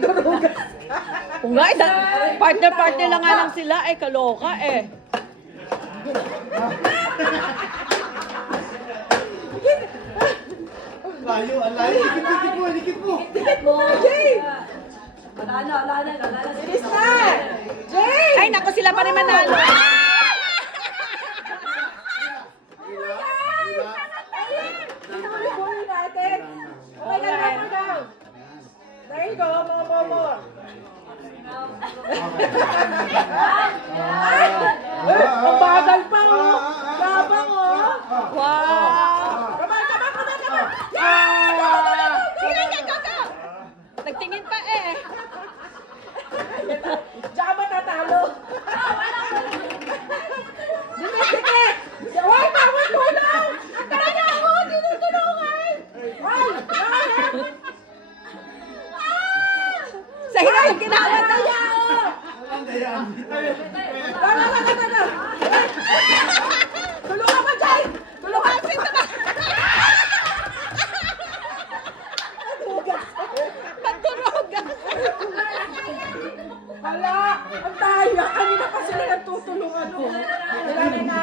Tuturugas. Kung nga, partner-partner lang nga lang sila, kaloka Layo, alayo. Likit mo. Tikit mo, Jay! Wala na. Bilis na! Jay! Ay, naku, sila pa rin manalo. Tuloy natin. Okay na daw. There you go, more. Ang bagal pa, oh. Labang, oh. Wow! Come on. Sige, go! Nagtingin pa Diyan ba tatalo? Dumidikit! Wala! Tara na ako! Tinutulungan! Sa hirap ang ginawa na Tara! Tulungan mo, Jay! Tulungan! Magturugas! Hala! Ang tayo! Kanina pa sila nagtutulungan. Wala na nga.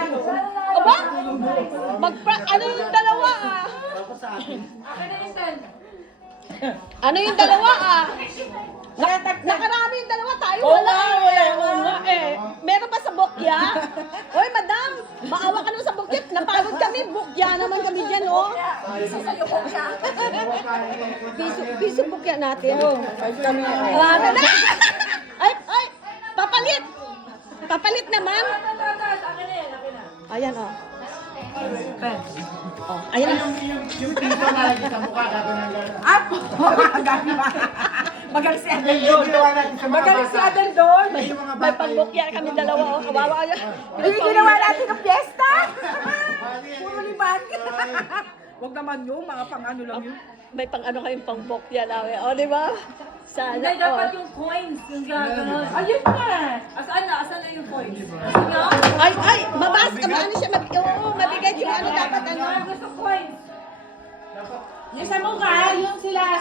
Aba? Ano yung dalawa Ano yung dalawa Nakarami yung dalawa tayo. Wala Meron pa sa bukya? Oy, madam! Maawa ka naman sa bukya. Napagod kami. Bukya naman kami dyan, Piso bukya natin, Ay! Papalit! Papalit naman! Ayan, ayan. Yung tito na lagi sa mukha, gagawin ng Magaling si Adel doon. May pangbukya kami dalawa, kawawa yan. Hindi ginawa natin ng piyesta. Puro liman. Huwag naman yun, mga pang-ano lang yun. May pang-ano kayong pangbukya namin. O, di ba? Sana, Hindi, dapat yung coins, yung gano'n. Ayun nga. Asan na yung coins? Asan nga? Ay, mabas, ano siya, mabigat yung ano, dapat ano. Gusto coins. Yung sa mukha, yung sila.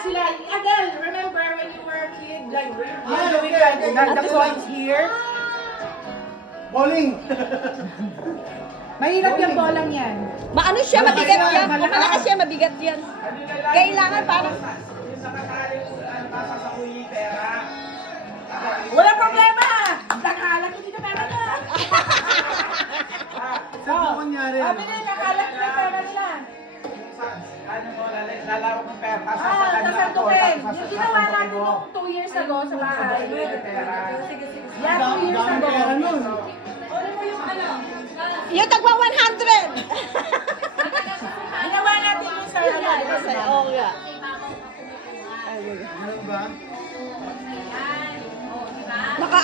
Adel, remember when you were a kid, like, you're doing the coins here? Bowling! Mahirap yung bolang yan. Maano siya, mabigat yan. Kung malakas siya, mabigat yan. Kailangan parang, Wala problema! Nakalat hindi na pera na. Saan po kunyari? Sabi na, nakalat na pera nila. Lalaro ng pera. Nasandupin. Yung ginawa natin nung 2 years ago sa bahay. Yan, 2 years ago. yung tagwa 100. Ginawa natin yung sa Oo nga. Ano ba? Naka